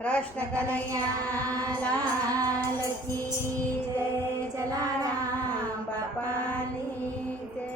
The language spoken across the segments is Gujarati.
કૃષ્ણ કનૈયા લાલ કી જય, જલારામ બાપાની જય.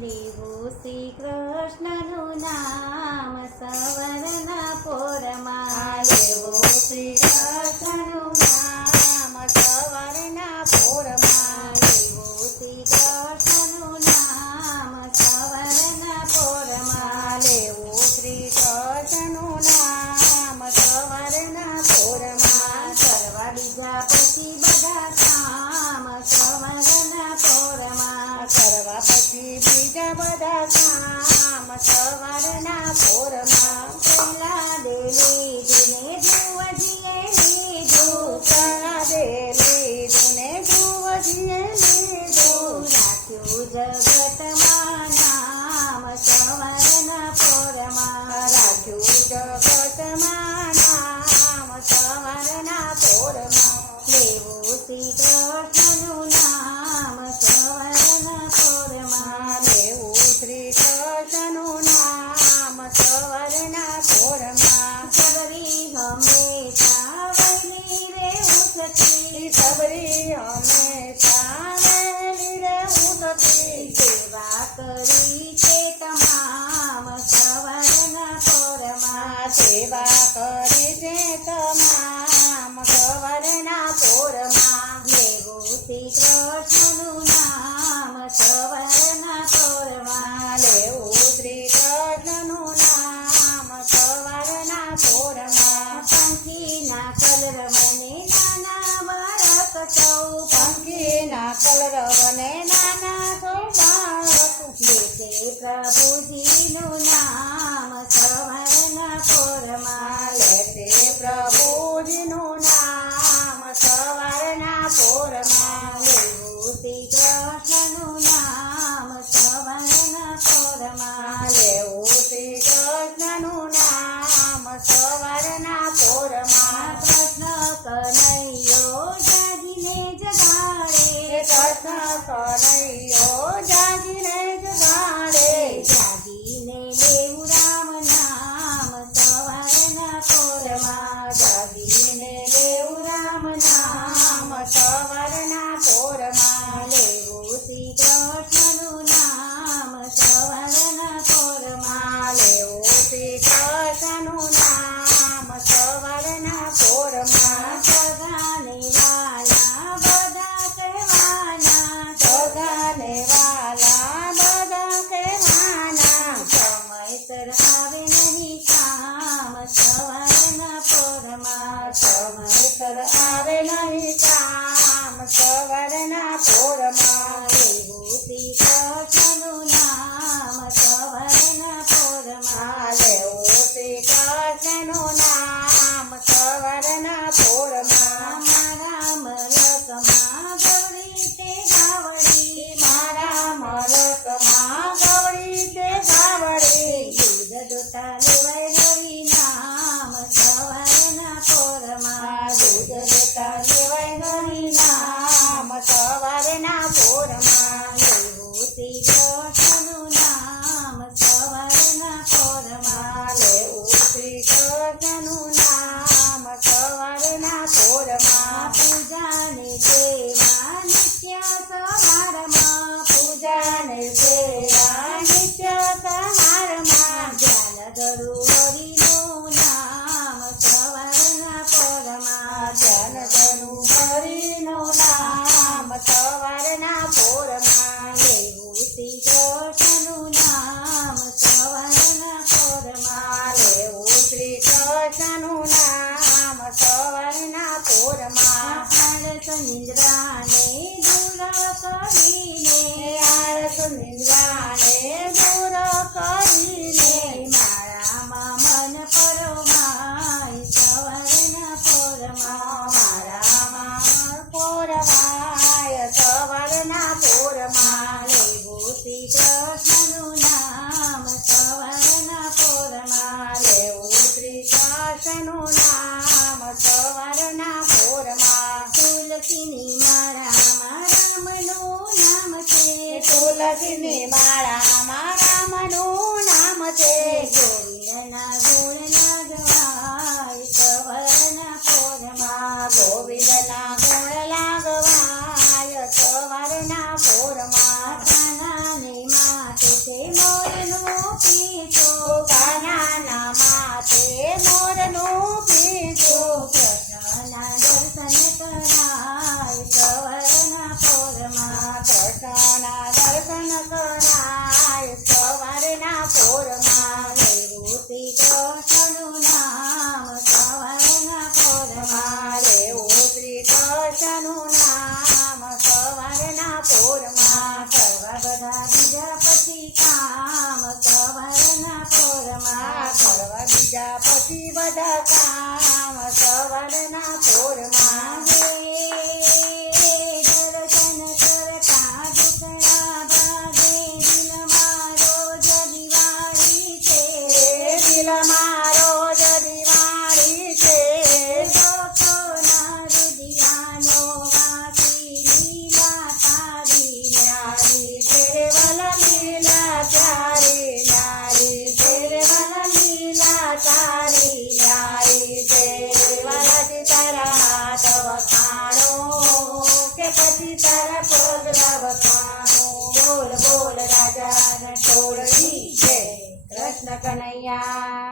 લેવું શ્રી કૃષ્ણનું નામ સવરના પોરમાં, લેવું શ્રી કૃષ્ણનું નામ સવારના પોરમાં, લેવું શ્રી કૃષ્ણનું નામ સવરના પોરમાં, લેવું શ્રી કૃષ્ણનું નામ સવારના પોરમાં, કરવા બીજા પછી બધા કામ સવરના પોરમાં, કરવા પછી બીજા બધા કામ સવારના પોરમાં. પહેલા દેવી દિને ધુવજીએ લીધું, પ્રહલાદે લીધું ને ધ્રુવજીએ લીધું, રાખ્યું જગતમાં નામ સવરના પોરમાં, રાખ્યું જગતમાં નામ સવારના પોરમાં. લેવું શ્રી કૃષ્ણનું નામ સવરના પોરમાં, લેવું શ્રી કૃષ્ણનું નામ સવારના પોરમાં. સબરી હંમેશા વહેલી રે ઉઠતી, સબરી હંમેશા વહેલી રે ઉઠતી, સેવા કરી છે તમામ સવરના પોરમાં, સેવા કરી છે તમામ સવારના પોરમાં. લેવું શ્રી કૃષ્ણનું નામ સવરના પોરમાં, લેવું શ્રી કૃષ્ણનું નામ સવારના પોરમાં. પંખીના કલર મને નાના બાળક સૌ, પંખીના કલરવને નાના સૌ બાળક લેશે પ્રભુજીનું નામ સવરના પોરમાં, લેશે પ્રભુજીનું નામ સવારના પોરમાં. લેવું શ્રી કૃષ્ણનું નામ સવરના પોરમાં, લેવું શ્રી કૃષ્ણનું નામ સવારના પોરમાં. કૃષ્ણ કનૈયો જાગીને જગાડે, કૃષ્ણ કનૈયો જાગીને જગાડે, જાગીને લેવું રામ નામ સવારના પોરમાં, જાગીને લેવું રામ નામ સવારના પોરમાં. લેવું શ્રી કૃષ્ણનું નામ સવારના પોરમાં, લેવું શ્રી કૃષ્ણનું નામ સવારના પોરમાં. સગાને વાલા બધા કહેવાના, સગાને વાલા બધા કહેવાના, સમયસર આવે નહીં કામ સવારના પોરમાં, સમયસર આવે નહીં કામ સવારના પોરમાં. લેવું શ્રી કૃષ્ણનું નામ સવારના પોરમાં, લેવું શ્રી કૃષ્ણનું નામ સવારના પોરમાં. મારા મલકમાં ગવડી તે ગાવડી, મારા મલકમાં ગવડી તે ગાવડી, દૂધ દોતા લેવાય હરી નામ સવારના પોરમાં, દૂધ દેતા લેવાય હરી નામ સવારના પોરમાં. લેવું શ્રી કૃષ્ણનું નામ સવારના પોરમાં, લેવું શ્રી કૃષ્ણનું નામ સવારના પોરમાં. પૂજાને સેવા નિત્ય સવારમાં, પૂજાને સેવા નિત્ય સવારમાં, ધ્યાન ધરું હરિનું નામ સવારના પોરમાં, ધ્યાન ધરું હરિનું નામ સવારના પોરમાં. લેવું શ્રી કૃષ્ણનું નામ સવારના પોરમાં, લેવું શ્રી કૃષ્ણનું નામ સવારના પોરમાં. આળસ નિંદ્રાને દૂર કરીને, આળસ નિંદ્રાને દૂર કરીને, મારામાં મન પરોવાય સવારના પોરમાં, મારામાં પોરવાય સવારના પોરમાં. લેવું શ્રી કૃષ્ણનું નામ સવારના પોરમાં, લેવું શ્રી કૃષ્ણનું નામ સવારના પોરમાં. તુલસીની માળામાં રામનું નામ છે, તુલસીની માળામાં રામનું નામ છે. ગોવિંદના ગુણ ના ગવાય કામ સવારના પોરમાં દર્શન કરતા દુખડા ભાગે દિલ મારો જ દિવાળી છે દિલ મારો જ દિવાળી છે લોકોના હૃદયાનો વાસી લીલા તારી ન્યારી ફેરવલ લીલા ચારી ન્યારી ફેરવલ લીલા ચારી ન્યારી ફેરવલ તારા હાથ વખાણો કે પછી તારા પગ વખાણો બોલ બોલ રાજા ને છોડવી છે કૃષ્ણ કનૈયા